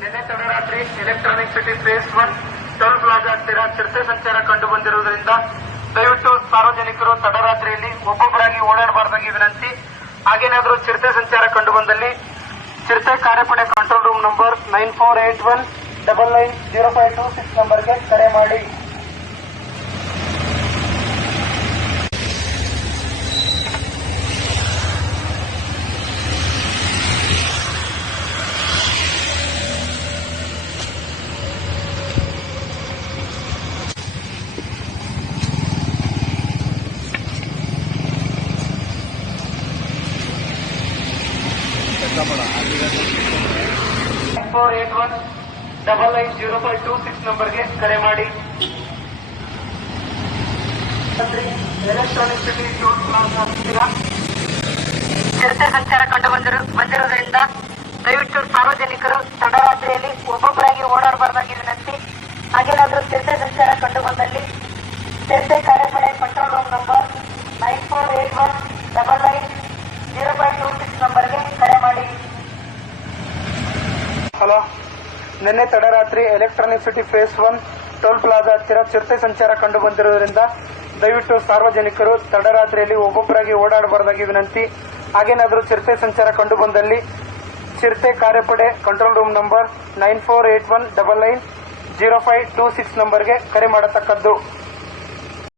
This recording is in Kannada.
ನಿನ್ನೆ ತಡರಾತ್ರಿ electronic city face 1 toll plaza ಹತ್ತಿರ ಚಿರತೆ ಸಂಚಾರ ಕಂಡು ಬಂದಿರುವುದರಿಂದ ದಯವಿಟ್ಟು ಸಾರ್ವಜನಿಕರು ತಡರಾತ್ರಿಯಲ್ಲಿ ಒಬ್ಬೊಬ್ಬರಾಗಿ ಓಡಾಡಬಾರದಾಗಿ ವಿನಂತಿ. ಹಾಗೇನಾದರೂ ಚಿರತೆ ಸಂಚಾರ ಕಂಡು ಬಂದಲ್ಲಿ ಚಿರತೆ ಕಾರ್ಯಪಡೆ ಕಂಟ್ರೋಲ್ ರೂಮ್ ನಂಬರ್ 9481990526 ನಂಬರ್ಗೆ ಕರೆ ಮಾಡಿ. ನಂಬರ್ಗೆ ಕರೆ ಮಾಡಿ. ಎಲೆಕ್ಟ್ರಾನಿಕ್ ಸಿಟಿ ಟೋಲ್ ಪ್ಲಾಜಾ ಚಿರತೆ ಸಂಚಾರ ಕಂಡು ಬಂದಿರುವುದರಿಂದ ದಯವಿಟ್ಟು ಸಾರ್ವಜನಿಕರು ತಡರಾತ್ರಿಯಲ್ಲಿ ಒಬ್ಬೊಬ್ಬರಾಗಿ ಓಡಾಡಬಾರದಾಗಿ ವಿನಂತಿ. ಹಾಗೇನಾದರೂ ಚಿರತೆ ಸಂಚಾರ ಕಂಡು ಬಂದಲ್ಲಿ ಚಿರತೆ ಕಾರ್ಯಪಡೆ ಕಂಟ್ರೋಲ್ ರೂಮ್ ನಂಬರ್ 9481990526 ನಂಬರ್ಗೆ ಕರೆ ಮಾಡಿ. ಹಲೋ, ನಿನ್ನೆ ತಡರಾತ್ರಿ electronic city face 1 toll plaza ಹತ್ತಿರ ಚಿರತೆ ಸಂಚಾರ ಕಂಡು ಬಂದಿರುವುದರಿಂದ ದಯವಿಟ್ಟು ಸಾರ್ವಜನಿಕರು ತಡರಾತ್ರಿಯಲ್ಲಿ ಒಬ್ಬೊಬ್ಬರಾಗಿ ಓಡಾಡಬಾರದಾಗಿ ವಿನಂತಿ. ಹಾಗೇನಾದರೂ ಚಿರತೆ ಸಂಚಾರ ಕಂಡು ಬಂದಲ್ಲಿ ಚಿರತೆ ಕಾರ್ಯಪಡೆ ಕಂಟ್ರೋಲ್ ರೂಮ್ ನಂಬರ್ 9481990526 ನಂಬರ್ಗೆ ಕರೆ ಮಾಡತಕ್ಕದ್ದು.